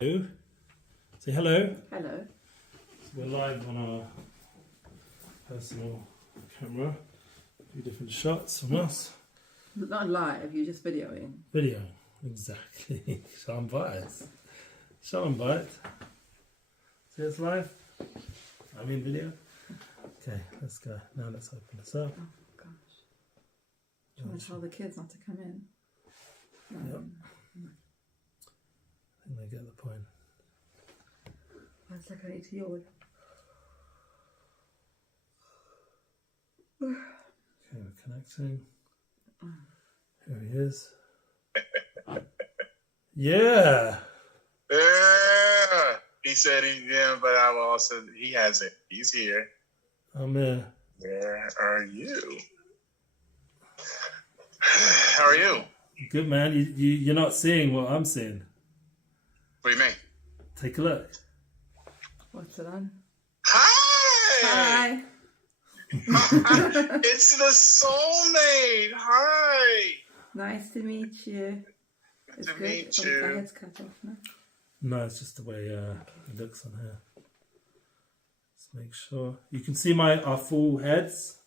Hello. Say hello. Hello. So we're live on our personal camera. A few different shots from us. Not live, you're just videoing. Video. Exactly. Sean bites. Sean bites. See it's live? I mean video. Okay, let's go. Now let's open this up. Oh gosh. Do you want to tell the kids not to come in? Yep. I think they get the point. 1 second, I need to yawn. Okay, we're connecting. Here he is. Yeah. Yeah. He said he didn't, but I also he has it. He's here. I'm here. Where are you? How are you? Good man. You're not seeing what I'm seeing. What do you mean? Take a look. What's it on? Hi. Hi. It's the soulmate. Hi. Nice to meet you. Good to good. meet My you. head's cut off now. No, it's just the way it looks on here. Let's make sure. You can see our full heads.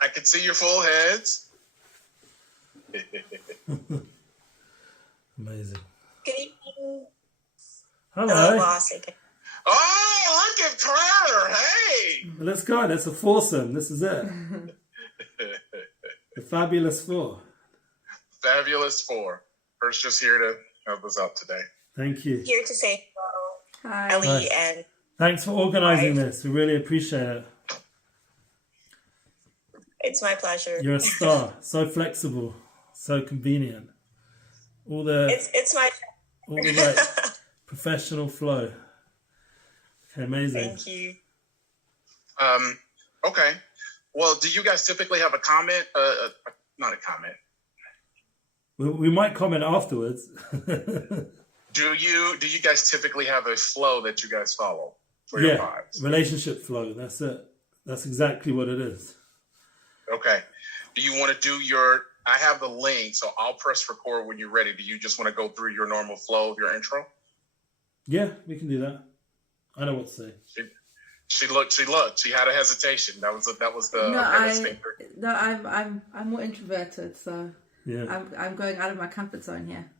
I can see your full heads. Amazing. Good evening. Hello. Hello, boss. Oh, look at Prater. Hey. Let's go. That's a foursome. This is it. The Fabulous Four. Fabulous Four. First, just here to help us out today. Thank you. Here to say hello, Hi. Ellie, Nice. and Thanks for organising this. We really appreciate it. it's my pleasure. You're a star. So flexible. So convenient. All the It's my right professional flow. Okay, amazing. thank you. Okay. Well, do you guys typically have a comment? Not a comment. We might comment afterwards. Do you guys typically have a flow that you guys follow for your Yeah, vibes? relationship flow. That's it. That's exactly what it is. Okay. Do you want to do I have the link, so I'll press record when you're ready. Do you just want to go through your normal flow of your intro? Yeah, we can do that. I know what to say. She looked. She had a hesitation. That was the No, I'm more introverted, so Yeah. I'm going out of my comfort zone here.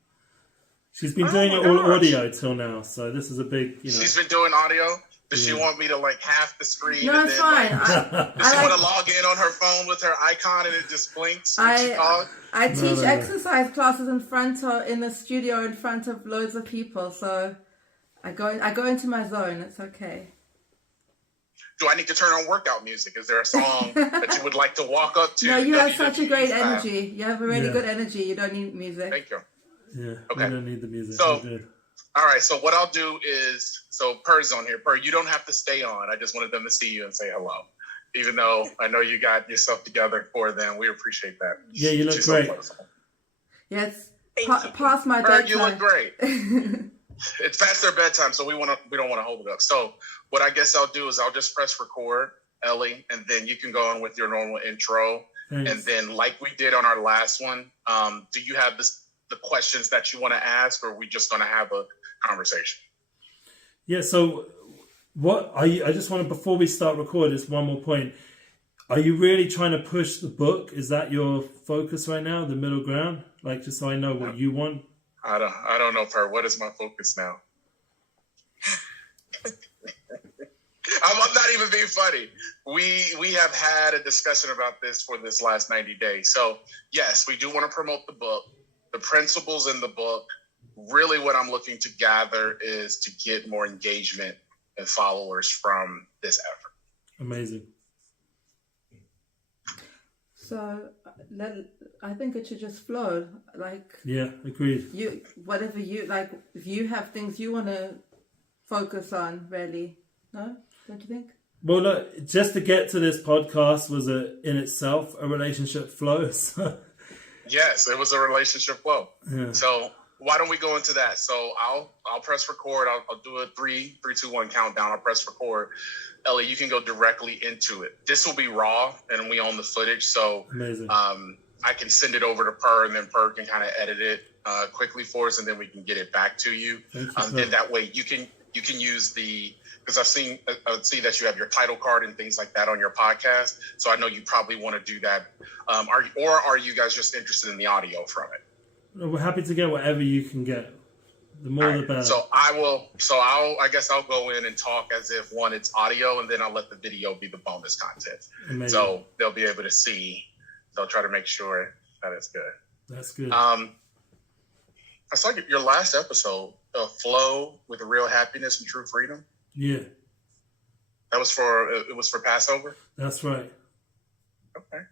She's been Oh doing my it all gosh. audio till now, so this is a big, She's been doing audio. Does she Yeah. want me to half the screen? No, and it's then, fine. does she want to log in on her phone with her icon and it just blinks when she calls? I teach no. exercise classes in the studio in front of loads of people, so I go into my zone. It's okay. Do I need to turn on workout music? Is there a song that you would like to walk up to? No, you have such a great WWE style? energy. You have a really Yeah. good energy. You don't need music. Thank you. Yeah, Okay. we don't need the music. So- We're good. All right, so what I'll do is, Per's on here. Per, you don't have to stay on. I just wanted them to see you and say hello. Even though I know you got yourself together for them, we appreciate that. Yeah, you look She's great. So close. Yeah, it's Thank you. past my Per, bedtime. you look great. It's past their bedtime, so we don't want to hold it up. So what I guess I'll do is I'll just press record, Ellie, and then you can go on with your normal intro. Thanks. And then, like we did on our last one, do you have the questions that you want to ask, or are we just going to have a conversation? Yeah, so what are you? I just want to, before we start recording, just one more point. Are you really trying to push the book? Is that your focus right now, the middle ground? Just so I know what you want. I don't know, Per. What is my focus now? I'm not even being funny. We have had a discussion about this for this last 90 days. So yes, we do want to promote the book, the principles in the book. Really what I'm looking to gather is to get more engagement and followers from this effort. Amazing. So I think it should just flow. Yeah, agreed. Whatever you like. If you have things you want to focus on, really, no, don't you think? Well, look, just to get to this podcast was in itself a relationship flow. So, Yes, it was a relationship flow. yeah. So why don't we go into that? So I'll press record. I'll do a 3, 2, 1 countdown. I'll press record. Ellie, you can go directly into it. This will be raw, and we own the footage, so Amazing. I can send it over to Per, and then Per can kind of edit it quickly for us, and then we can get it back to you. And that way you can use because I see that you have your title card and things like that on your podcast. So I know you probably want to do that. Are you guys just interested in the audio from it? We're happy to get whatever you can get. The more the better. So I guess I'll go in and talk as if it's audio, and then I'll let the video be the bonus content. Amazing. So they'll be able to see. So I'll try to make sure that it's good. That's good. I saw your last episode, Flow with Real Happiness and True Freedom. Yeah. It was for Passover? That's right. Okay.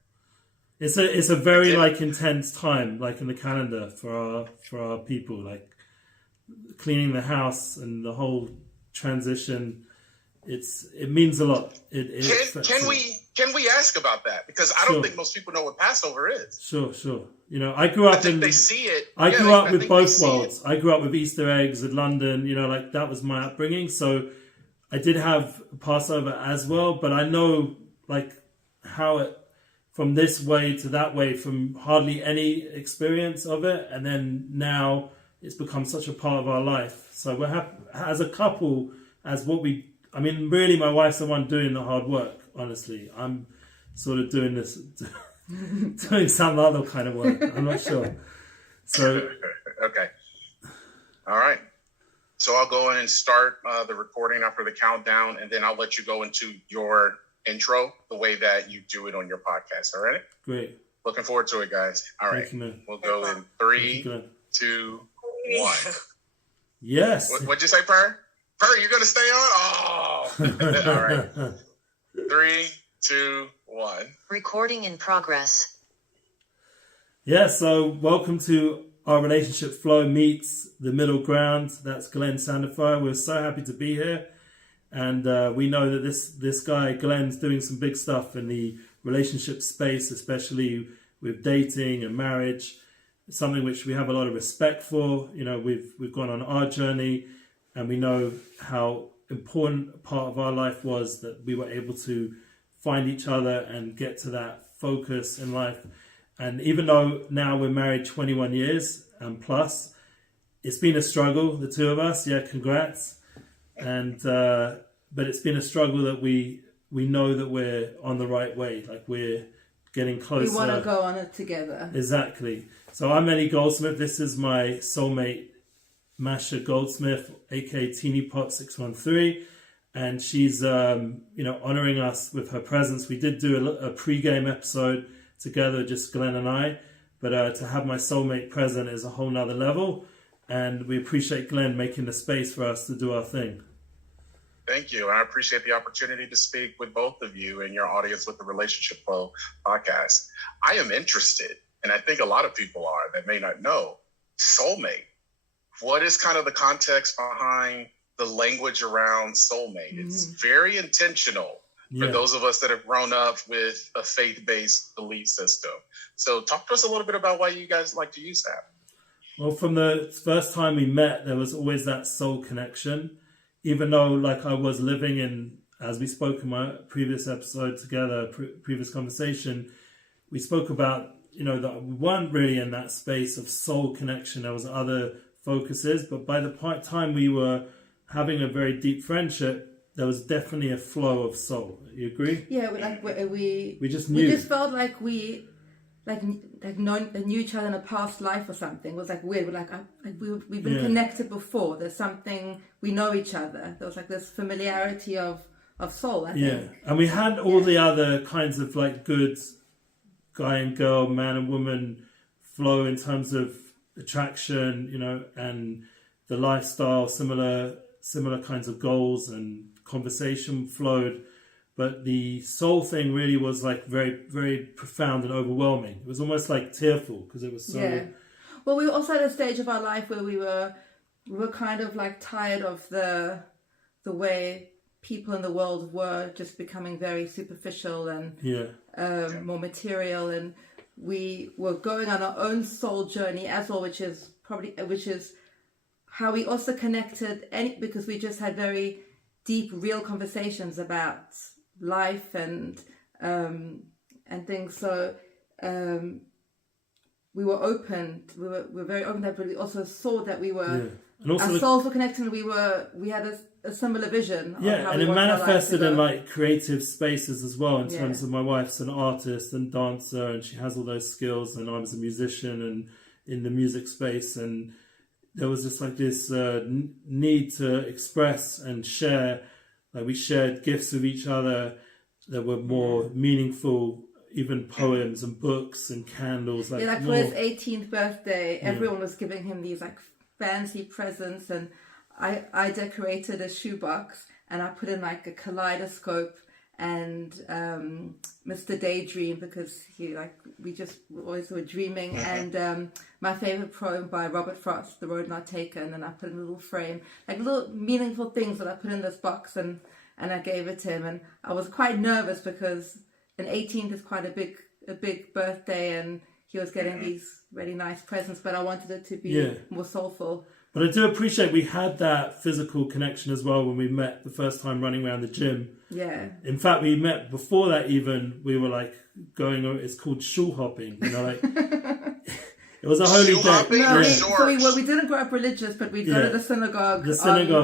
It's a very intense time, like in the calendar for our people, like cleaning the house and the whole transition. It means a lot. Can we ask about that? Because I don't think most people know what Passover is. Sure. I grew up they see it. I grew up with both worlds. I grew up with Easter eggs in London. That was my upbringing. So I did have Passover as well, but I know how it from this way to that way, from hardly any experience of it, and then now it's become such a part of our life. So we're happy as a couple, really my wife's the one doing the hard work, honestly. I'm sort of doing this, doing some other kind of work. I'm not sure. So. Okay. All right. So I'll go in and start the recording after the countdown, and then I'll let you go into your intro the way that you do it on your podcast. All right? Great. Looking forward to it, guys. All right. We'll go in 3, 2, 1. Yes. What'd you say, Per? Per, you're going to stay on? Oh. All right. 3, 2, 1. Recording in progress. Yeah, so welcome to Our Relationship Flow Meets the Middle Ground. That's Glenn Sandifer. We're so happy to be here. And we know that this guy, Glenn's doing some big stuff in the relationship space, especially with dating and marriage. It's something which we have a lot of respect for. We've gone on our journey, and we know how important a part of our life was that we were able to find each other and get to that focus in life. And even though now we're married 21 years and plus, it's been a struggle, the two of us. Yeah, congrats. And but it's been a struggle that we know that we're on the right way. Like we're getting closer. We want to go on it together. Exactly. So I'm Eddie Goldsmith. This is my soulmate, Masha Goldsmith, aka Teeny Pop 613, and she's honoring us with her presence. We did do a pre-game episode together, just Glenn and I, but to have my soulmate present is a whole nother level, and we appreciate Glenn making the space for us to do our thing. Thank you. I appreciate the opportunity to speak with both of you and your audience with the Relationship Flow podcast. I am interested, and I think a lot of people are that may not know, soulmate. What is kind of the context behind the language around soulmate? Mm-hmm. It's very intentional for those of us that have grown up with a faith-based belief system. So talk to us a little bit about why you guys like to use that. Well, from the first time we met, there was always that soul connection. Even though, I was living in, as we spoke in my previous episode together, previous conversation, we spoke about, that we weren't really in that space of soul connection. There was other focuses, but by the time we were having a very deep friendship, there was definitely a flow of soul. You agree? Yeah, we just knew. We just felt like we knew each other in a past life or something. It was weird. We've been connected before. There's something, we know each other. There was this familiarity of soul, I think. Yeah, and we had all the other kinds of good guy and girl, man and woman flow in terms of attraction, and the lifestyle, similar kinds of goals and conversation flowed. But the soul thing really was very, very profound and overwhelming. It was almost tearful because it was so. Yeah. Well, we were also at a stage of our life where we were kind of tired of the way people in the world were just becoming very superficial and more material, and we were going on our own soul journey as well, which is how we also connected. Because we just had very deep, real conversations about life and things. So we were open. We were very open, but we also saw that we were and also our souls were connected. And we had a similar vision. Of how and we it wanted our lives manifested to in go. like creative spaces as well. In terms of my wife's an artist and dancer, and she has all those skills, and I was a musician and in the music space, and there was just like this need to express and share. Like we shared gifts with each other that were more meaningful. Even poems and books and candles. Like, for his 18th birthday, everyone was giving him these like fancy presents, and I decorated a shoebox and I put in like a kaleidoscope and Mr. Daydream, because we just always were dreaming, and my favorite poem by Robert Frost, The Road Not Taken, and I put in a little frame, like little meaningful things that I put in this box, and I gave it to him, and I was quite nervous because an 18th is quite a big birthday, and he was getting these really nice presents, but I wanted it to be more soulful. But I do appreciate we had that physical connection as well when we met the first time running around the gym. Yeah. In fact, we met before that even. We were like going, it's called shul hopping, like it was a holy day. No, we didn't grow up religious, but we'd go to the synagogue,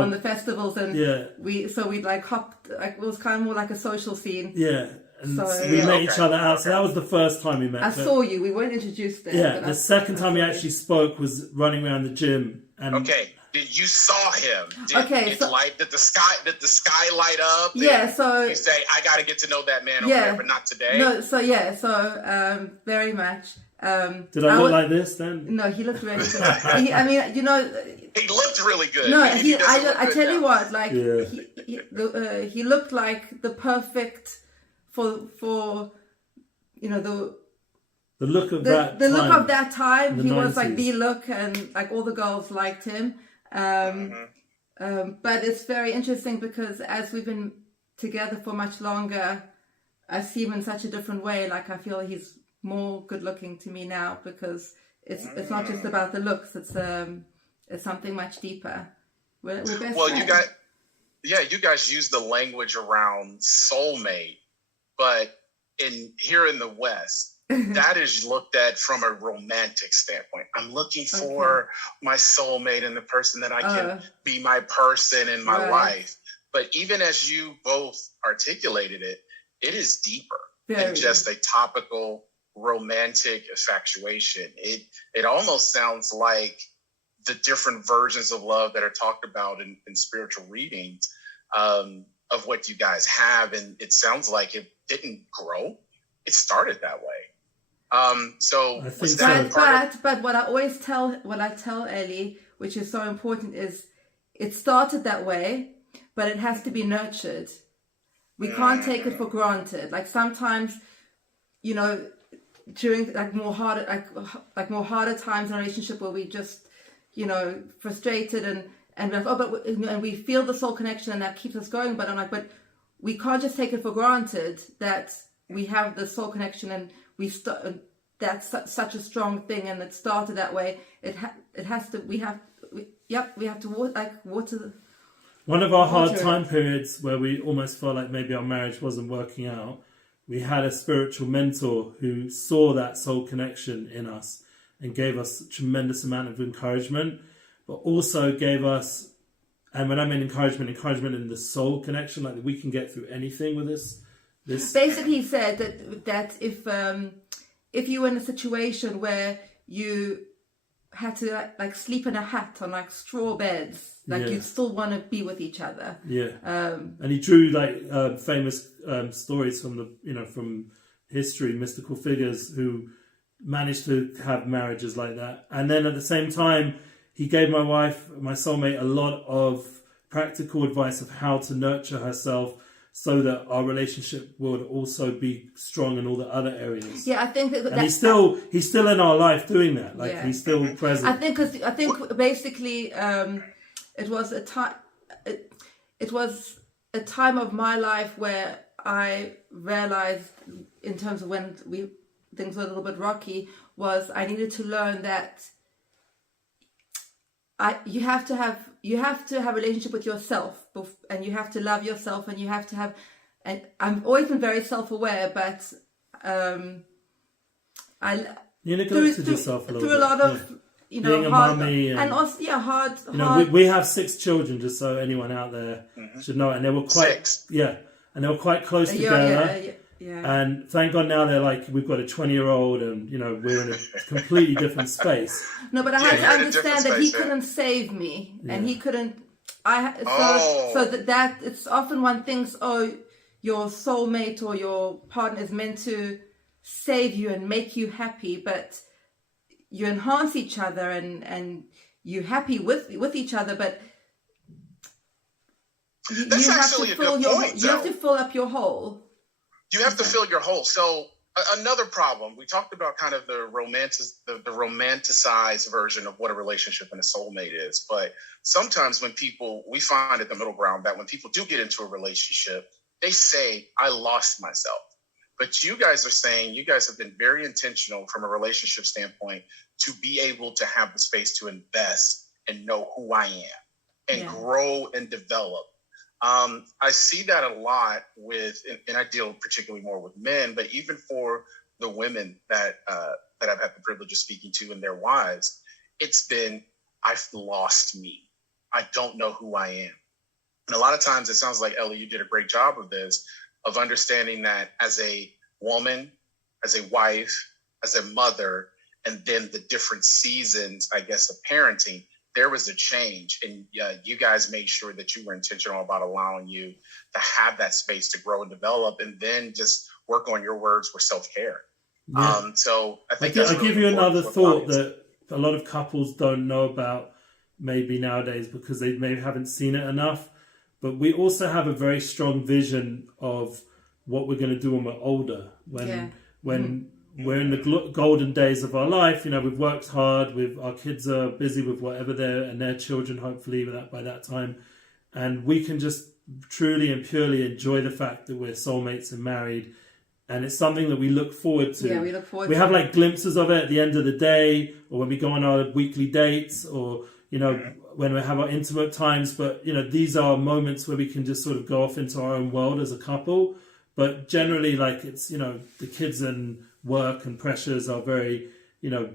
on the festivals, and we'd like hopped, like it was kind of more like a social scene. Yeah. And we met each other out. So that was the first time we met. I saw you. We weren't introduced there. Yeah, the second time we actually spoke was running around the gym. And you saw him. Did the sky light up? Yeah. So you say, I got to get to know that man over there, but not today. No. So very much. Did I look like this then? No, he looked really good. He looked really good. No, I tell you what, like he looked like the perfect. For the look of that time, he 90s. was like the look, and like all the girls liked him. But it's very interesting because as we've been together for much longer, I see him in such a different way. Like I feel he's more good looking to me now because it's not just about the looks. It's something much deeper. We're best friends. You guys use the language around soulmate. But here in the West, that is looked at from a romantic standpoint. I'm looking for my soulmate and the person that I can be my person in my life. But even as you both articulated it, it is deeper than just a topical romantic infatuation. It almost sounds like the different versions of love that are talked about in spiritual readings of what you guys have. And it sounds like it didn't grow. It started that way. But what I tell Ellie, which is so important, is it started that way, but it has to be nurtured. We can't take it for granted. Like sometimes, during like more harder times in a relationship where we just, frustrated and we're like, and we feel the soul connection and that keeps us going. But I'm like, but we can't just take it for granted that we have the soul connection and that's such a strong thing, and it started that way. We have to water. One of our hard time periods where we almost felt like maybe our marriage wasn't working out, we had a spiritual mentor who saw that soul connection in us and gave us a tremendous amount of encouragement, but also gave us, and when I mean encouragement in the soul connection, like that we can get through anything with this. Basically, he said that if you were in a situation where you had to like sleep in a hut on like straw beds, you'd still want to be with each other. Yeah. And he drew like famous stories from history, mystical figures who managed to have marriages like that. And then at the same time, he gave my wife, my soulmate, a lot of practical advice of how to nurture herself so that our relationship would also be strong in all the other areas. Yeah, I think and he's still in our life doing that. Like he's still present. I think basically it was a time. It was a time of my life where I realized, in terms of when things were a little bit rocky, was I needed to learn that you have to have a relationship with yourself, and you have to love yourself, and you have to have. And I've always been very self-aware, but You neglected yourself a little bit. Through a lot of, you know, being a hard, mummy and also, hard. You know, we have 6 children, just so anyone out there should know, and they were quite 6. and they were quite close together. And thank God now they're like, we've got a 20-year-old, and you know, we're in a completely different space. No, but I had to understand that he couldn't save me, and he couldn't. So that it's often one thinks, oh, your soulmate or your partner is meant to save you and make you happy, but you enhance each other and you're happy with each other, but you have to fill up your hole. You have to fill your hole. So another problem, we talked about kind of the romanticized version of what a relationship and a soulmate is. But sometimes we find at the middle ground that when people do get into a relationship, they say, I lost myself. But you guys are saying you guys have been very intentional from a relationship standpoint to be able to have the space to invest and know who I am and grow and develop. I see that a lot and I deal particularly more with men, but even for the women that I've had the privilege of speaking to and their wives, it's been, I've lost me. I don't know who I am. And a lot of times it sounds like, Ellie, you did a great job of this, of understanding that as a woman, as a wife, as a mother, and then the different seasons, I guess, of parenting, there was a change, and you guys made sure that you were intentional about allowing you to have that space to grow and develop, and then just work on your words with self-care. Yeah. So I think I'll give you another thought that a lot of couples don't know about maybe nowadays because they maybe haven't seen it enough. But we also have a very strong vision of what we're going to do when we're older, when we're in the golden days of our life. You know, we've worked hard, our kids are busy with whatever and their children, hopefully, by that time. And we can just truly and purely enjoy the fact that we're soulmates and married. And it's something that we look forward to. Yeah, we look forward to it. We have like glimpses of it at the end of the day, or when we go on our weekly dates, or, you know, when we have our intimate times. But, you know, these are moments where we can just sort of go off into our own world as a couple. But generally, like, it's, you know, the kids and work and pressures are very, you know,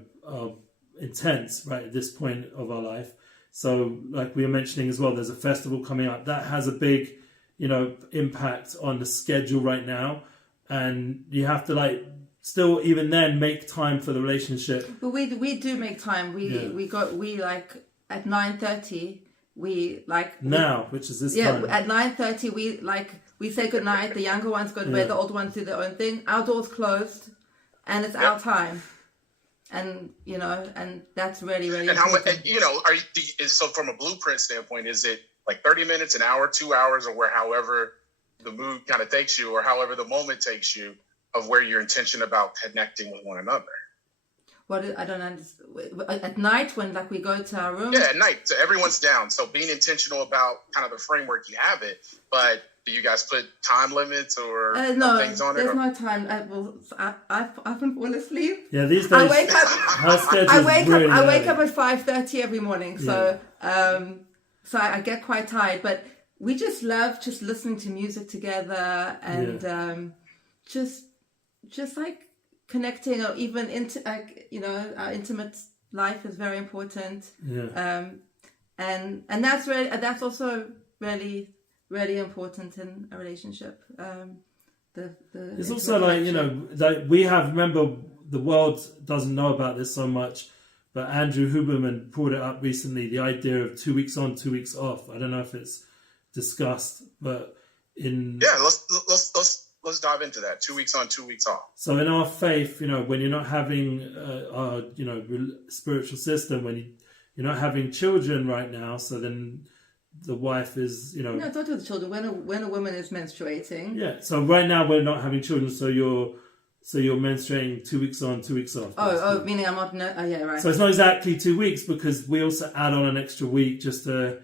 intense right at this point of our life. So like we were mentioning as well, there's a festival coming up that has a big, you know, impact on the schedule right now. And you have to like still even then make time for the relationship. But we do make time. We like at 9:30 which is this time. At 9:30 we say goodnight. The younger ones go to bed, the older ones do their own thing. Our door's closed. And it's our time, and you know, and that's really, really. And important. how much, you know, so from a blueprint standpoint, is it like 30 minutes, an hour, 2 hours, or however the mood kind of takes you, or however the moment takes you, of where your intention about connecting with one another? I don't understand. At night when we go to our room. Yeah, at night, so everyone's down. So being intentional about kind of the framework you have it, but. Do you guys put time limits or things on it? There's no time. I often fall asleep. Yeah, these days. I wake up at 5:30 every morning. So so I get quite tired. But we just love just listening to music together and just like connecting, or even our intimate life is very important. Yeah. And that's also really important in a relationship. It's also like, you know, like remember, the world doesn't know about this so much, but Andrew Huberman brought it up recently, the idea of 2 weeks on, 2 weeks off. I don't know if it's discussed, but let's dive into that. 2 weeks on, 2 weeks off. So in our faith, you know, when you're not having our, you know, spiritual system, when you're not having children right now, so then the wife is, you know... No, don't do the children. When a woman is menstruating... Yeah, so right now we're not having children, so you're menstruating 2 weeks on, 2 weeks off. Oh, meaning I'm not... yeah, right. So it's not exactly 2 weeks, because we also add on an extra week just to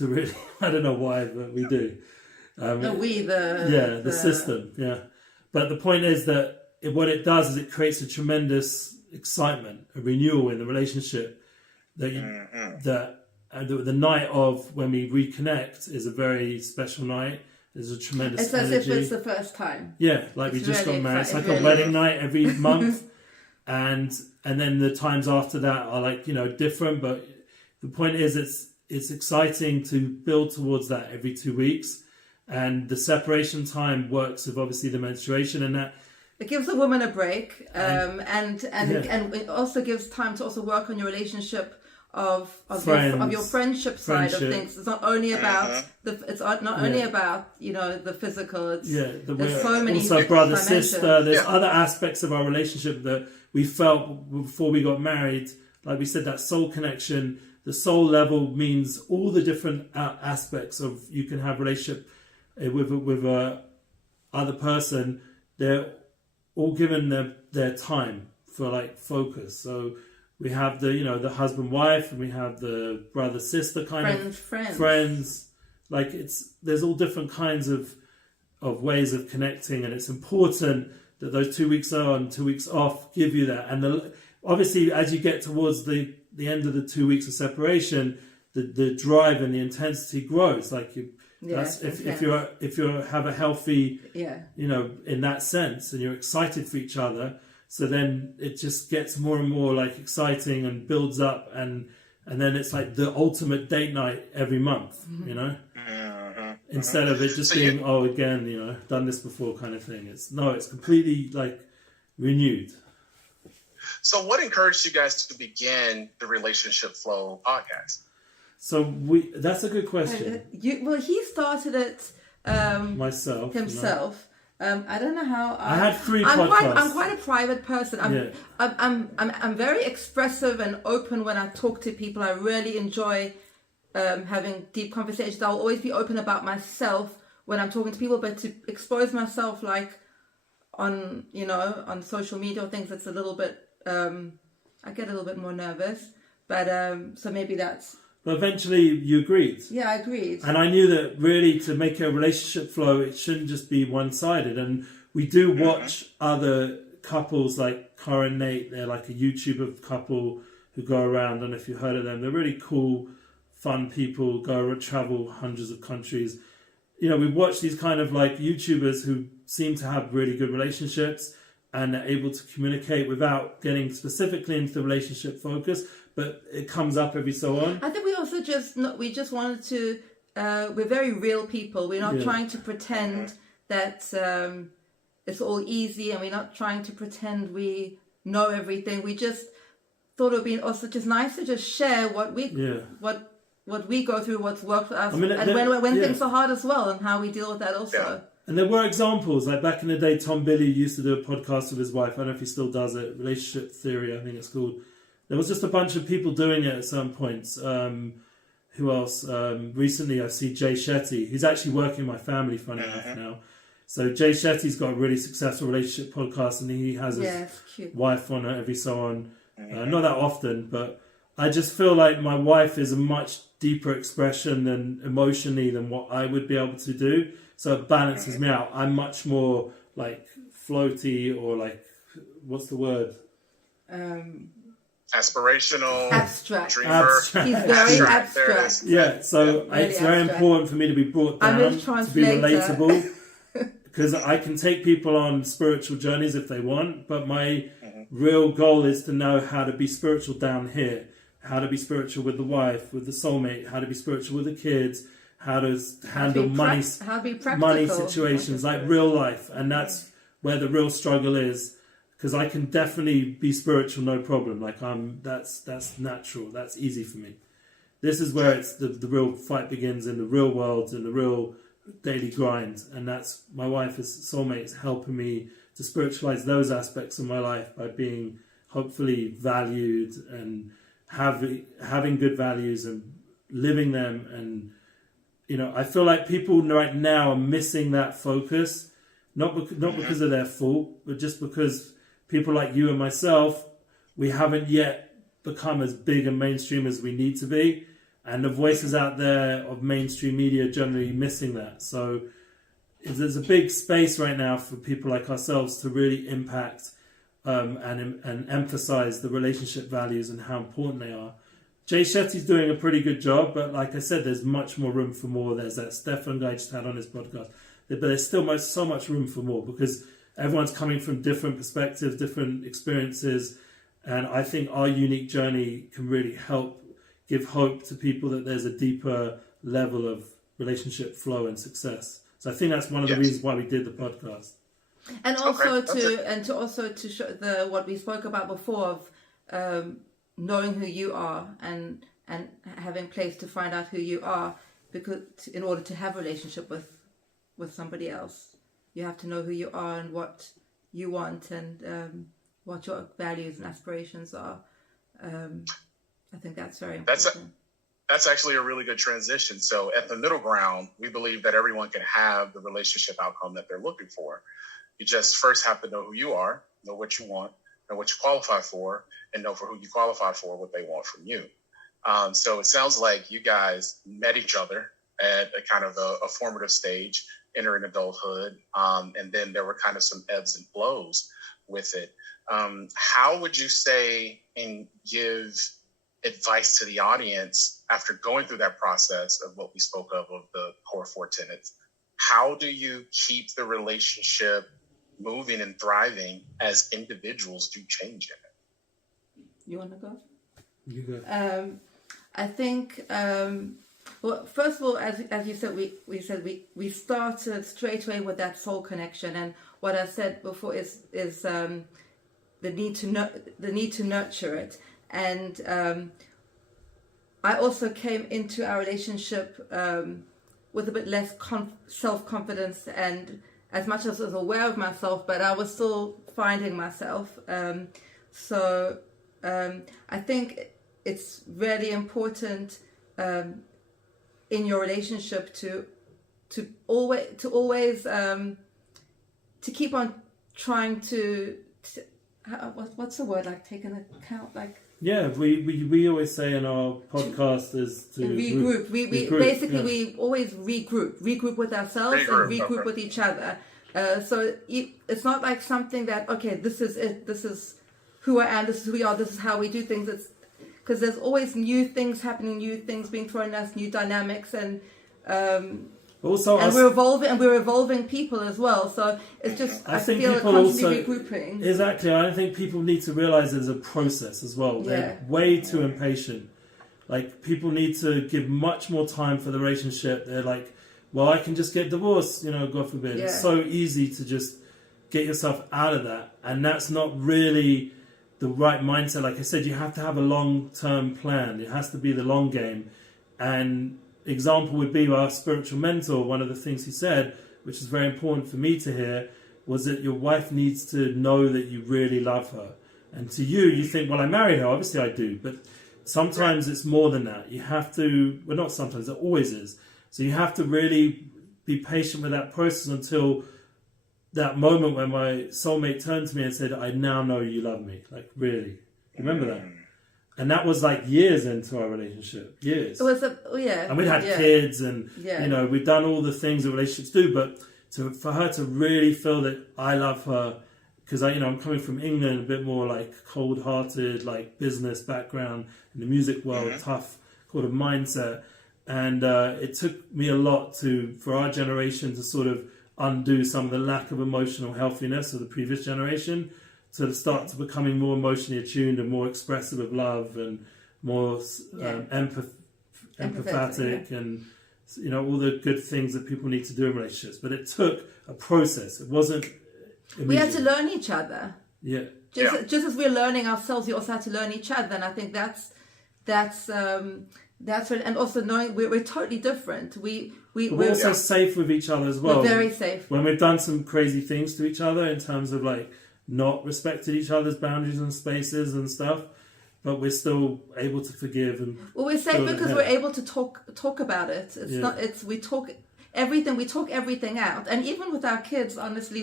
really... I don't know why, but we do. The system, yeah. But the point is that what it does is it creates a tremendous excitement, a renewal in the relationship the night of when we reconnect is a very special night. There's a tremendous energy. It's as if it's the first time. Yeah, like we just got married. It's like a wedding night every month. And and then the times after that are like, different. But the point is, it's exciting to build towards that every 2 weeks, and the separation time works with obviously the menstruation, and that it gives the woman a break, and it also gives time to also work on your relationship of your friendship side of things. It's not only about only about the physical. There's so many also brother dimensions. sister. There's other aspects of our relationship that we felt before we got married. Like we said, that soul connection. The soul level means all the different aspects of you can have relationship with a other person. They're all given their time for like focus. So we have the husband wife, and we have the brother sister friends. Like there's all different kinds of ways of connecting, and it's important that those 2 weeks on, 2 weeks off give you that. And obviously, as you get towards the end of the 2 weeks of separation, the drive and the intensity grows. Like if you have a healthy, in that sense, and you're excited for each other, so then it just gets more and more like exciting and builds up, and then it's like the ultimate date night every month, instead of it just being again, done this before kind of thing. It's completely like renewed. So what encouraged you guys to begin the Relationship Flow podcast? So that's a good question. He started it himself. I don't know how. I had 3 podcasts. I'm quite a private person. I'm very expressive and open when I talk to people. I really enjoy having deep conversations. I'll always be open about myself when I'm talking to people, but to expose myself like on social media or things, it's a little bit. I get a little bit more nervous, but so maybe that's. But eventually you agreed. Yeah, I agreed. And I knew that really to make a relationship flow, it shouldn't just be one-sided. And we do watch other couples like Cara and Nate. They're like a YouTuber couple who go around. I don't know if you've heard of them. They're really cool, fun people, travel hundreds of countries. We watch these kind of like YouTubers who seem to have really good relationships and are able to communicate without getting specifically into the relationship focus, but it comes up every so on. I think we also just wanted to, we're very real people. We're not trying to pretend that it's all easy, and we're not trying to pretend we know everything. We just thought it would be also just nice to just share what we go through, what's worked for us, when things are hard as well, and how we deal with that also. Yeah. And there were examples, like back in the day, Tom Billy used to do a podcast with his wife. I don't know if he still does it, Relationship Theory, I think it's called. There was just a bunch of people doing it at certain points. Who else? Recently, I see Jay Shetty. He's actually working in my family, funny enough, now. So Jay Shetty's got a really successful relationship podcast, and he has his wife on it every so on. Not that often, but I just feel like my wife is a much deeper expression than emotionally than what I would be able to do. So it balances me out. I'm much more like floaty, or like, what's the word? Aspirational, abstract, dreamer. He's very abstract. Yeah, so it's very important for me to be brought down, to be relatable, because I can take people on spiritual journeys if they want, but my real goal is to know how to be spiritual down here, how to be spiritual with the wife, with the soulmate, how to be spiritual with the kids, how to handle money situations, like real life, and that's where the real struggle is. Because I can definitely be spiritual, no problem. Like that's natural. That's easy for me. This is where it's the real fight begins in the real world, in the real daily grind. And that's my wife as soulmate is helping me to spiritualize those aspects of my life by being hopefully valued and having good values and living them. And I feel like people right now are missing that focus, not because of their fault, but just because people like you and myself, we haven't yet become as big and mainstream as we need to be. And the voices out there of mainstream media generally missing that. So there's a big space right now for people like ourselves to really impact and emphasize the relationship values and how important they are. Jay Shetty's doing a pretty good job, but like I said, there's much more room for more. There's that Stefan guy just had on his podcast. But there's still so much room for more, because everyone's coming from different perspectives, different experiences, And I think our unique journey can really help give hope to people that there's a deeper level of relationship flow and success. So I think that's one of the reasons why we did the podcast. And also to show what we spoke about before of knowing who you are and having place to find out who you are, because in order to have a relationship with somebody else, you have to know who you are and what you want and what your values and aspirations are. I think that's very important. That's actually a really good transition. So at the middle ground, we believe that everyone can have the relationship outcome that they're looking for. You just first have to know who you are, know what you want, know what you qualify for, and know for who you qualify for, what they want from you. So it sounds like you guys met each other at a kind of a formative stage, entering adulthood, and then there were kind of some ebbs and flows with it. How would you say and give advice to the audience after going through that process of what we spoke of the core 4 tenets? How do you keep the relationship moving and thriving as individuals do change in it? You want to go? You go. I think, well, first of all, as you said, we started straight away with that soul connection, and what I said before is the need to nurture it. And I also came into our relationship with a bit less self-confidence, and as much as I was aware of myself, but I was still finding myself. So I think it's really important in your relationship to always to keep on trying to what's the word, like take an account, like. Yeah, we always say in our podcast is to regroup. We basically we always regroup with ourselves and regroup with each other. So it's not like something that, okay, this is it, this is who I am, this is who we are, this is how we do things. It's because there's always new things happening, new things being thrown at us, new dynamics, and also we're evolving people as well. So it's just I think feel people constantly also regrouping. Exactly. I think people need to realize there's a process as well. They're way too impatient. Like, people need to give much more time for the relationship. They're like, well, I can just get divorced, God forbid. Yeah. It's so easy to just get yourself out of that, and that's not really the right mindset. Like I said, you have to have a long-term plan. It has to be the long game. And example would be our spiritual mentor. One of the things he said, which is very important for me to hear, was that your wife needs to know that you really love her. And to you think, well, I married her, obviously I do, but sometimes it's more than that. You have to, well, not sometimes, it always is. So you have to really be patient with that process until that moment when my soulmate turned to me and said, I now know you love me. Like, really. Remember that? And that was like years into our relationship. Years. It was and we'd had kids, and we'd done all the things that relationships do, but for her to really feel that I love her, because I'm coming from England, a bit more like cold-hearted, like business background in the music world, tough kind of mindset, and it took me a lot for our generation to sort of undo some of the lack of emotional healthiness of the previous generation, to start to becoming more emotionally attuned and more expressive of love and more empathetic and all the good things that people need to do in relationships. But it took a process. It wasn't immediate. We had to learn each other. Yeah. Just as we're learning ourselves, we also had to learn each other, and I think that's really, and also knowing we're totally different. We're also safe with each other as well. We're very safe. When we've done some crazy things to each other in terms of like not respected each other's boundaries and spaces and stuff, but we're still able to forgive and. Well, we're safe because we're able to talk about it. We talk everything out, and even with our kids, honestly,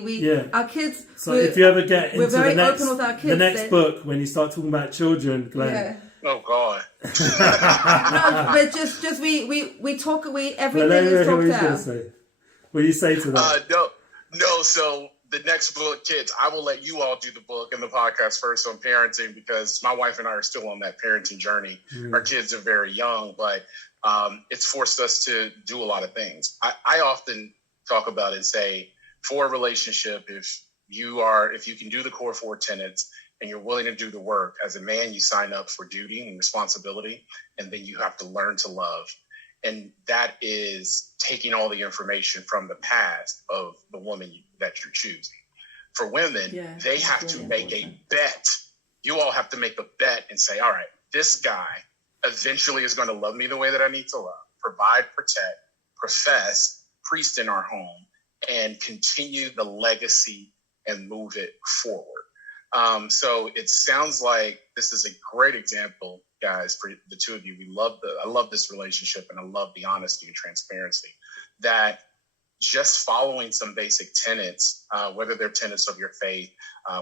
our kids. So if you ever get into very open with our kids, the next book, when you start talking about children, Glenn. Yeah. Oh God! No, but just we talk. Everything is talked out. What do you say to that? No. So the next book, kids, I will let you all do the book and the podcast first on parenting, because my wife and I are still on that parenting journey. Our kids are very young, but it's forced us to do a lot of things. I often talk about and say, for a relationship, if you can do the core 4 tenets and you're willing to do the work, as a man, you sign up for duty and responsibility, and then you have to learn to love. And that is taking all the information from the past of the woman that you're choosing. For women, they have to make a bet. You all have to make a bet and say, all right, this guy eventually is going to love me the way that I need to love, provide, protect, profess, priest in our home, and continue the legacy and move it forward. So it sounds like this is a great example, guys, for the two of you. I love this relationship, and I love the honesty and transparency that just following some basic tenets, whether they're tenets of your faith,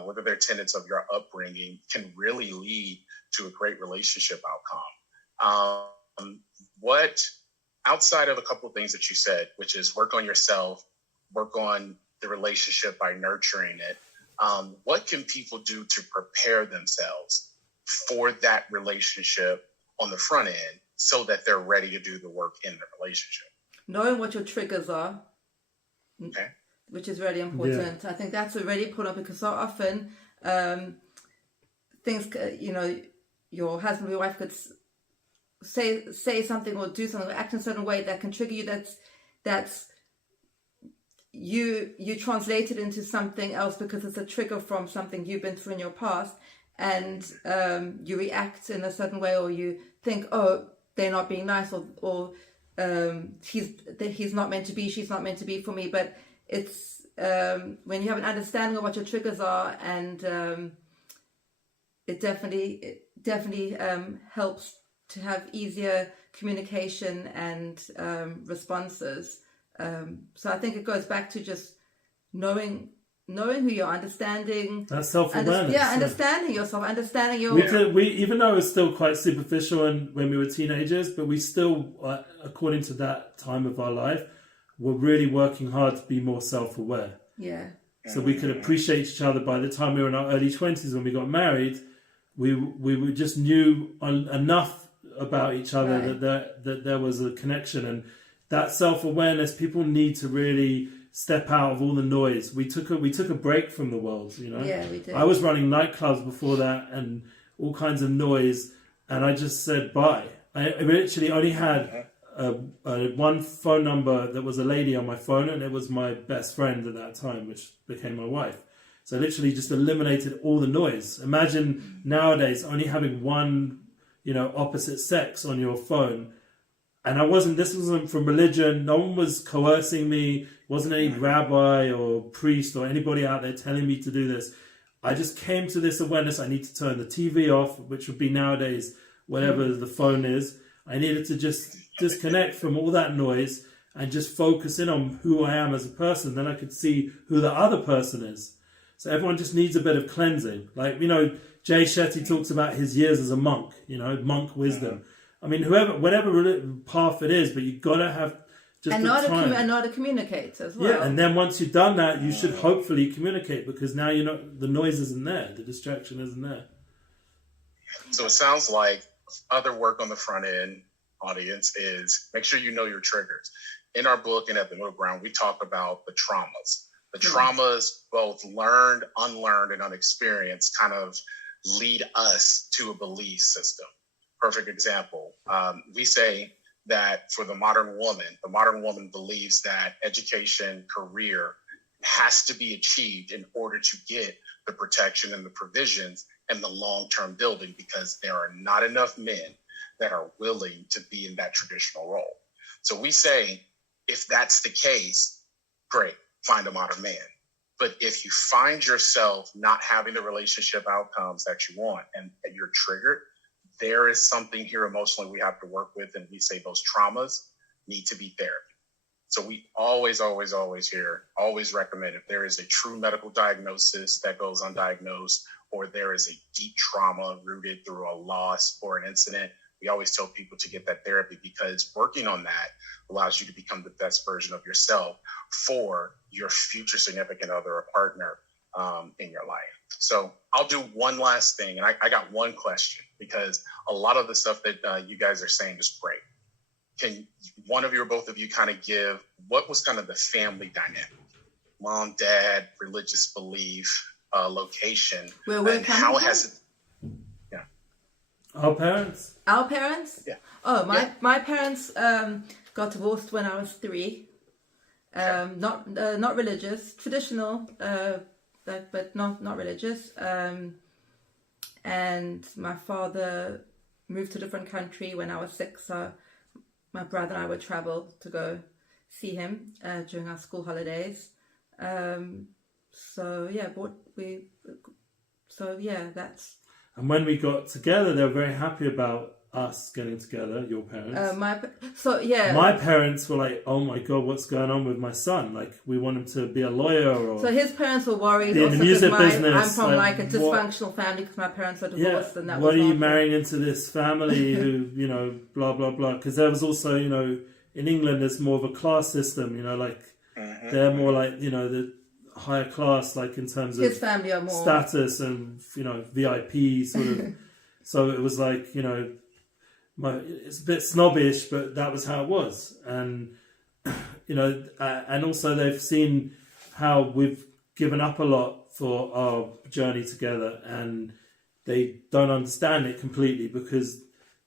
whether they're tenets of your upbringing, can really lead to a great relationship outcome. What, outside of a couple of things that you said, which is work on yourself, work on the relationship by nurturing it, what can people do to prepare themselves for that relationship on the front end so that they're ready to do the work in the relationship? Knowing what your triggers are, okay, which is really important. I think that's already put up, because so often things, your husband or your wife could say something or do something or act in a certain way that can trigger you. That's you translate it into something else because it's a trigger from something you've been through in your past, and you react in a certain way, or you think, oh, they're not being nice, or he's not meant to be, she's not meant to be for me. But it's when you have an understanding of what your triggers are, and it definitely helps to have easier communication and responses. So I think it goes back to just knowing who you're, understanding. That's self-awareness. Understanding yourself, understanding your... We even though it was still quite superficial when we were teenagers, but we still, according to that time of our life, were really working hard to be more self-aware. Yeah. So we could appreciate each other. By the time we were in our early 20s, when we got married, we just knew enough about each other that there was a connection. And that self-awareness, people need to really step out of all the noise. We took a break from the world, Yeah, we did. I was running nightclubs before that and all kinds of noise, and I just said bye. I literally only had one phone number that was a lady on my phone, and it was my best friend at that time, which became my wife. So I literally just eliminated all the noise. Imagine nowadays only having one, opposite sex on your phone. And this wasn't from religion. No one was coercing me. Wasn't any rabbi or priest or anybody out there telling me to do this. I just came to this awareness. I need to turn the TV off, which would be nowadays whatever the phone is. I needed to just disconnect from all that noise and just focus in on who I am as a person. Then I could see who the other person is. So everyone just needs a bit of cleansing. Like, Jay Shetty talks about his years as a monk, monk wisdom. I mean, whatever path it is, but you've got to have just and the time. And not to communicate as well. Yeah, and then once you've done that, you should hopefully communicate, because now the noise isn't there, the distraction isn't there. So it sounds like other work on the front end, audience, is make sure you know your triggers. In our book and at the Middle Ground, we talk about the traumas. The traumas, both learned, unlearned, and unexperienced, kind of lead us to a belief system. Perfect example. We say that for the modern woman believes that education, career has to be achieved in order to get the protection and the provisions and the long-term building, because there are not enough men that are willing to be in that traditional role. So we say, if that's the case, great, find a modern man. But if you find yourself not having the relationship outcomes that you want and you're triggered, there is something here emotionally we have to work with. And we say those traumas need to be therapy. So we always recommend, if there is a true medical diagnosis that goes undiagnosed, or there is a deep trauma rooted through a loss or an incident, we always tell people to get that therapy, because working on that allows you to become the best version of yourself for your future significant other or partner in your life. So I'll do one last thing. And I got one question, because a lot of the stuff that you guys are saying is great. Can one of you or both of you kind of give what was kind of the family dynamic? Mom, dad, religious belief, location. Where we're and how coming has it? Yeah. Our parents? Our parents? Yeah. Oh, Yeah. my parents got divorced when I was 3. Not religious, traditional, but not religious. And my father moved to a different country when I was 6. So my brother and I would travel to go see him during our school holidays. That's. And when we got together, they were very happy about us getting together, your parents. My parents were like, oh my God, what's going on with my son? Like, we want him to be a lawyer or... So his parents were worried in also the music because business. I'm from like a dysfunctional family because my parents are divorced. Yeah, And that what was are you awful. marrying into this family who, blah, blah, blah. Because there was also, in England, there's more of a class system, like, they're more like, the higher class, like in terms of his family are more status and, VIP sort of. So it was like, it's a bit snobbish, but that was how it was. And, and also they've seen how we've given up a lot for our journey together, and they don't understand it completely because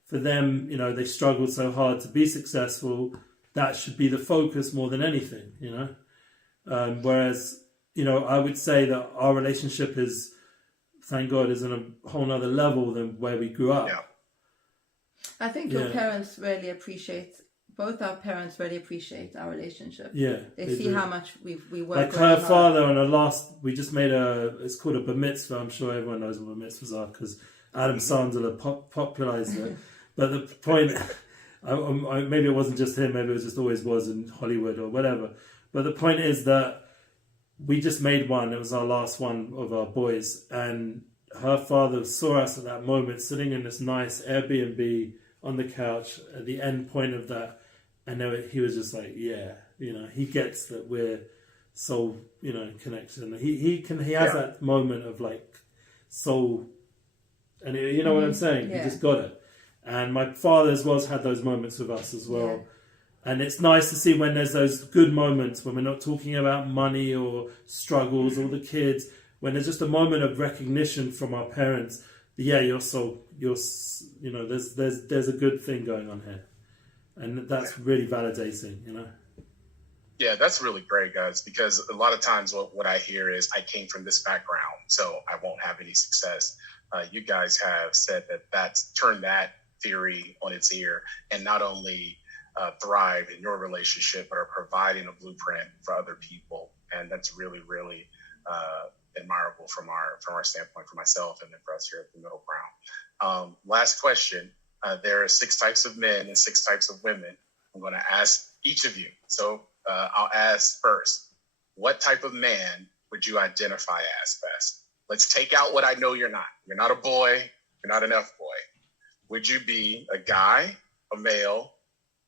for them, they struggled so hard to be successful. That should be the focus more than anything, whereas, I would say that our relationship is, thank God, is on a whole nother level than where we grew up. Yeah. I think your parents really appreciate. Both our parents really appreciate our relationship. Yeah, they see do. how much we work. Like really her hard. father on we just made it's called a bar mitzvah. I'm sure everyone knows what bar mitzvahs are because Adam Sandler popularized it. But the point, maybe it wasn't just him. Maybe it just always was in Hollywood or whatever. But the point is that we just made one. It was our last one of our boys, and her father saw us at that moment sitting in this nice Airbnb on the couch at the end point of that, and he was just like, yeah, he gets that we're soul, connection. He has that moment of like soul, and you know what I'm saying. Yeah. He just got it, and my father as well has had those moments with us as well. Yeah. And it's nice to see when there's those good moments when we're not talking about money or struggles or the kids, when there's just a moment of recognition from our parents. Yeah, there's a good thing going on here. And that's really validating, Yeah, that's really great, guys, because a lot of times what I hear is I came from this background, so I won't have any success. You guys have said that's turned that theory on its ear, and not only thrive in your relationship, but are providing a blueprint for other people. And that's really, really admirable from our standpoint, for myself and then for us here at the Middle Ground. Last question. There are 6 types of men and 6 types of women. I'm going to ask each of you. So I'll ask first, what type of man would you identify as best? Let's take out what I know you're not. You're not a boy. You're not an F-boy. Would you be a guy, a male,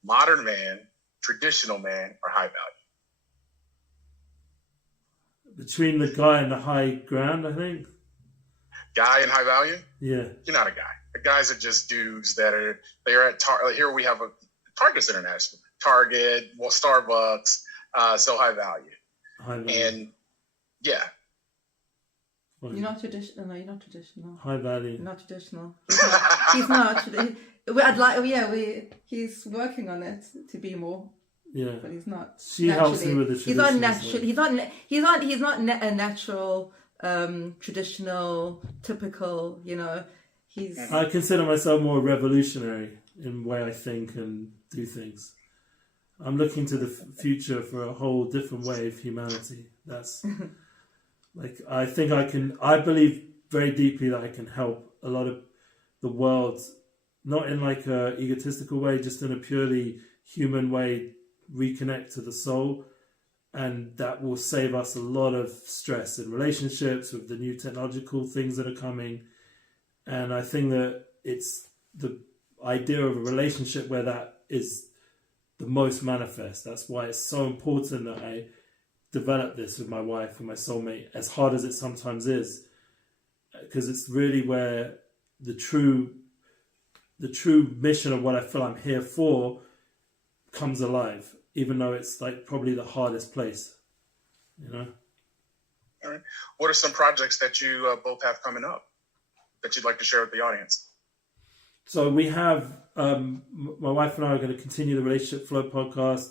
modern man, traditional man, or high value? Between the guy and the high ground, I think. Guy and high value? Yeah. You're not a guy. The guys are just dudes they're at here we have Target's international. Target, Starbucks, so high value. High value. And yeah. You're not traditional. No, you're not traditional. High value. You're not traditional. He's not. He's working on it to be more. Yeah, but he's not. She helps him with the He's not natural. He's not a natural, traditional, typical. I consider myself more revolutionary in the way I think and do things. I'm looking to the future for a whole different way of humanity. That's like I think I believe very deeply that I can help a lot of the world, not in like a egotistical way, just in a purely human way, reconnect to the soul, and that will save us a lot of stress in relationships with the new technological things that are coming. And I think that it's the idea of a relationship where that is the most manifest. That's why it's so important that I develop this with my wife and my soulmate, as hard as it sometimes is, because it's really where the true mission of what I feel I'm here for comes alive, even though it's like probably the hardest place, All right. What are some projects that you both have coming up that you'd like to share with the audience? So we have, my wife and I are going to continue the Relationship Flow podcast.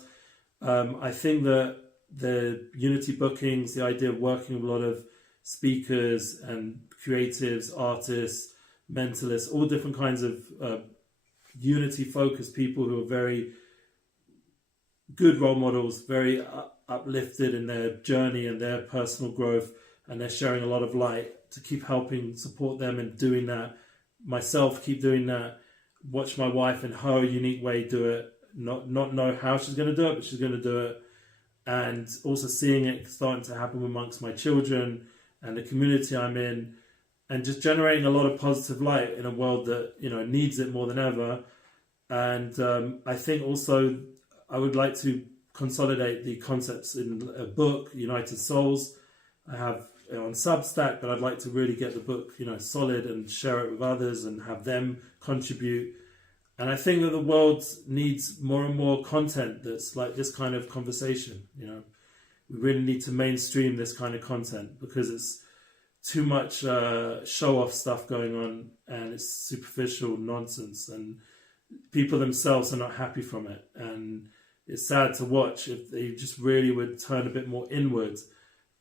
I think that the Unity bookings, the idea of working with a lot of speakers and creatives, artists, mentalists, all different kinds of Unity-focused people who are very good role models, very uplifted in their journey and their personal growth, and they're sharing a lot of light to keep helping support them in doing that. Myself, keep doing that. Watch my wife in her unique way do it. Not know how she's going to do it, but she's going to do it. And also seeing it starting to happen amongst my children and the community I'm in, and just generating a lot of positive light in a world that, you know, needs it more than ever. And I think also I would like to consolidate the concepts in a book, United Souls. I have it on Substack, but I'd like to really get the book, you know, solid and share it with others and have them contribute. And I think that the world needs more and more content that's like this kind of conversation. You know, we really need to mainstream this kind of content because it's too much show-off stuff going on, and it's superficial nonsense, and people themselves are not happy from it. And it's sad to watch. If they just really would turn a bit more inward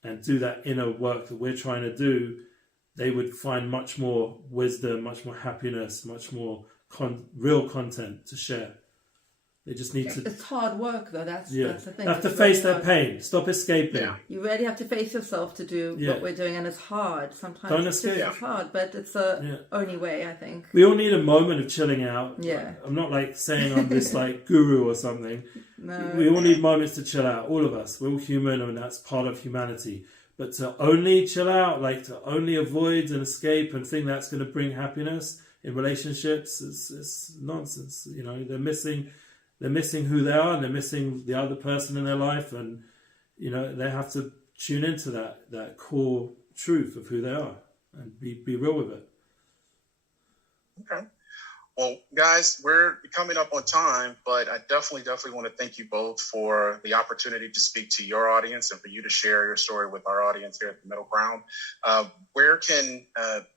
and do that inner work that we're trying to do, they would find much more wisdom, much more happiness, much more real content to share. They just need to... It's hard work, though. That's the thing. They have to face their pain. Stop escaping. Yeah. You really have to face yourself to do what we're doing, and it's hard. Sometimes Don't escape. It's hard, but it's the only way, I think. We all need a moment of chilling out. Yeah. I'm not like saying I'm this like guru or something. No. We all need moments to chill out. All of us. We're all human, and that's part of humanity. But to only chill out, like to only avoid and escape and think that's going to bring happiness in relationships, it's nonsense. You know, they're missing who they are, and they're missing the other person in their life, and you know they have to tune into that core truth of who they are and be real with it. Okay. Well, guys, we're coming up on time, but I definitely want to thank you both for the opportunity to speak to your audience and for you to share your story with our audience here at the Middle Ground. Where can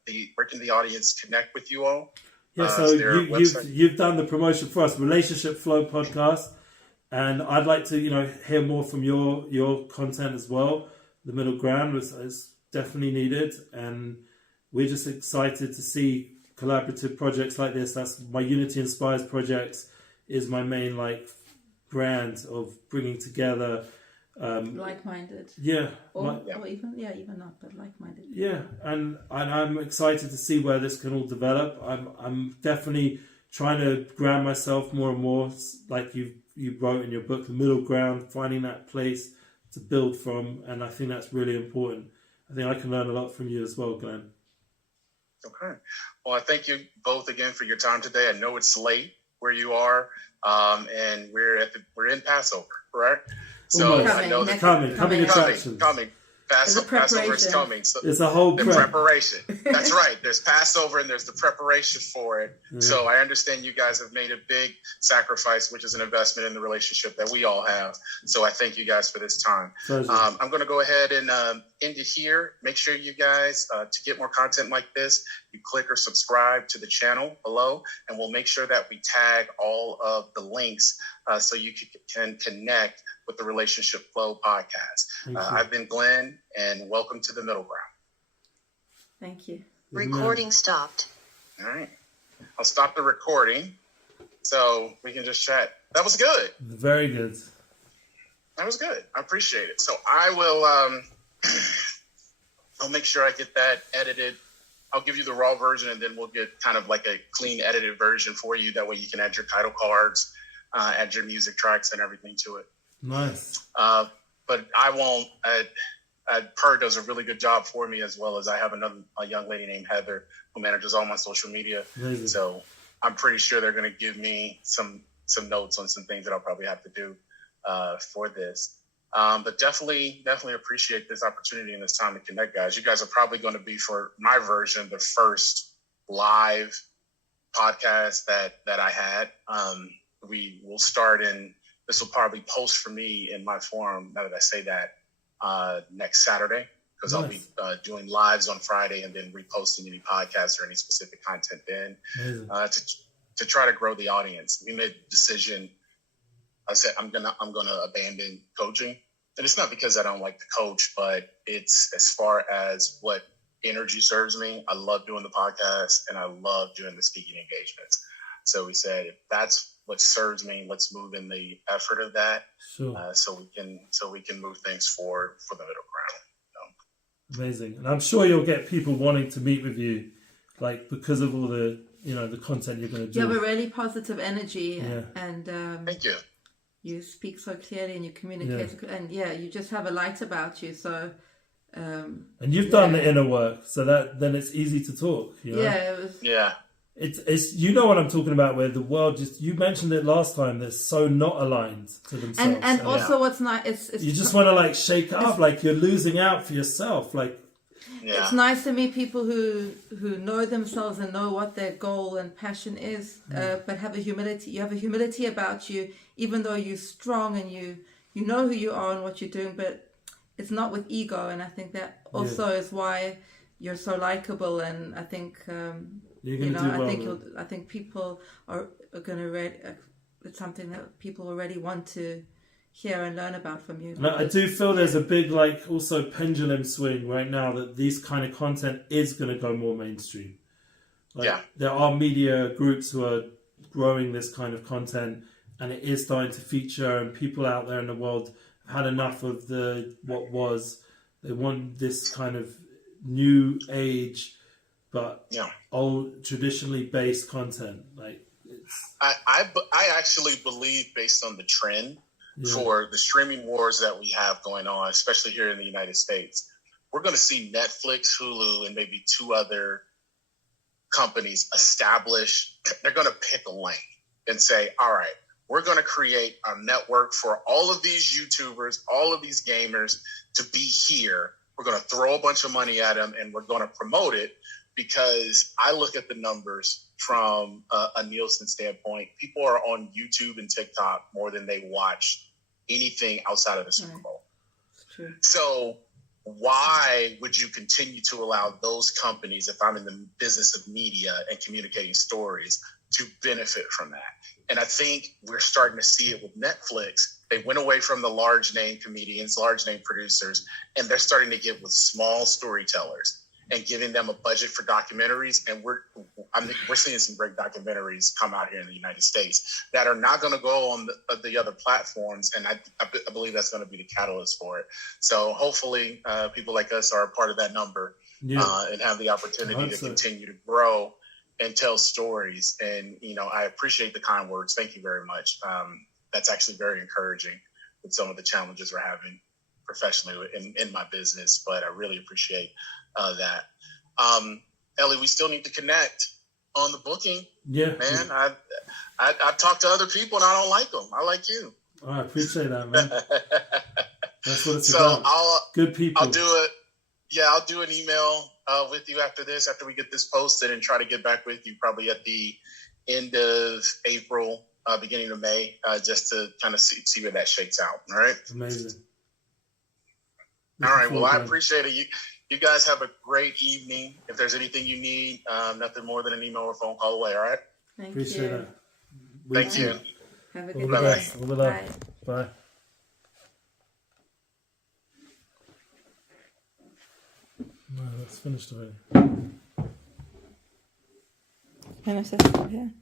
the audience connect with you all? Yeah, so you've done the promotion for us, Relationship Flow podcast, and I'd like to hear more from your content as well. The Middle Ground is definitely needed, and we're just excited to see collaborative projects like this. That's my Unity Inspires projects is my main brand of bringing together like-minded. Yeah. Or even not, but like-minded. Yeah, and I'm excited to see where this can all develop. I'm definitely trying to ground myself more and more, like you wrote in your book, the middle ground, finding that place to build from, and I think that's really important. I think I can learn a lot from you as well, Glenn. Okay. Well, I thank you both again for your time today. I know it's late where you are, and we're in Passover, correct? So I know that coming attractions. Passover is coming. So it's a whole preparation. That's right. There's Passover and there's the preparation for it. Yeah. So I understand you guys have made a big sacrifice, which is an investment in the relationship that we all have. So I thank you guys for this time. I'm going to go ahead and end it here. Make sure you guys, to get more content like this, you click or subscribe to the channel below, and we'll make sure that we tag all of the links so you can connect with the Relationship Flow podcast. I've been Glenn, and welcome to the Middle Ground. Thank you. Recording stopped. All right. I'll stop the recording so we can just chat. That was good. Very good. That was good. I appreciate it. So I will I'll make sure I get that edited. I'll give you the raw version, and then we'll get kind of like a clean edited version for you. That way you can add your title cards, add your music tracks and everything to it. Nice. But I won't. Per does a really good job for me, as well as I have a young lady named Heather who manages all my social media. Amazing. So I'm pretty sure they're going to give me some notes on some things that I'll probably have to do for this. But definitely appreciate this opportunity and this time to connect, guys. You guys are probably going to be, for my version, the first live podcast that I had. We will start in. This will probably post for me in my forum, now that I say that, next Saturday. because I'll be doing lives on Friday and then reposting any podcasts or any specific content then to try to grow the audience. We made the decision. I said I'm gonna abandon coaching, and it's not because I don't like to coach, but it's as far as what energy serves me. I love doing the podcast and I love doing the speaking engagements. So we said, if that's what serves me, let's move in the effort of that, so we can move things forward for the middle ground. Amazing, and I'm sure you'll get people wanting to meet with you, like because of all the the content you're going to do. You have a really positive energy, and thank you. You speak so clearly and you communicate, and you just have a light about you. So, and you've done the inner work, so that then it's easy to talk. It's you know what I'm talking about, where the world you mentioned it last time, they're so not aligned to themselves. And also what's nice is you just want to like shake up, like you're losing out for yourself. Like it's nice to meet people who know themselves and know what their goal and passion is, but have a humility. You have a humility about you, even though you're strong and you know who you are and what you're doing, but it's not with ego. And I think that also is why you're so likable. And I think I think people are going to read. It's something that people already want to hear and learn about from you. I do feel there's a big also pendulum swing right now that these kind of content is going to go more mainstream. There are media groups who are growing this kind of content, and it is starting to feature, and people out there in the world have had enough of they want this kind of new age but old traditionally based content. I actually believe, based on the trend for the streaming wars that we have going on, especially here in the United States, we're going to see Netflix, Hulu, and maybe 2 other companies establish. They're going to pick a lane and say, all right, we're going to create a network for all of these YouTubers, all of these gamers to be here. We're going to throw a bunch of money at them and we're going to promote it, because I look at the numbers from a Nielsen standpoint. People are on YouTube and TikTok more than they watch anything outside of the Super Bowl. True. So why would you continue to allow those companies, if I'm in the business of media and communicating stories, to benefit from that? And I think we're starting to see it with Netflix. They went away from the large name comedians, large name producers, and they're starting to get with small storytellers and giving them a budget for documentaries. And we're seeing some great documentaries come out here in the United States that are not going to go on the other platforms. And I believe that's going to be the catalyst for it. So hopefully people like us are a part of that number and have the opportunity to continue to grow and tell stories. And, I appreciate the kind words. Thank you very much. That's actually very encouraging with some of the challenges we're having professionally in my business, but I really appreciate that. Ellie, we still need to connect on the booking. Yeah, man. I talk to other people and I don't like them. I like you. Oh, I appreciate that, man. That's what it's about. Good people. I'll do an email with you after we get this posted, and try to get back with you probably at the end of April, beginning of May, just to kind of see where that shakes out. All right. Amazing. All right. Well, I appreciate it. You guys have a great evening. If there's anything you need, nothing more than an email or phone call away. All right. Appreciate it. Thank you. Have a good day. All the love. Bye. No, that's finished already. Can I say something here?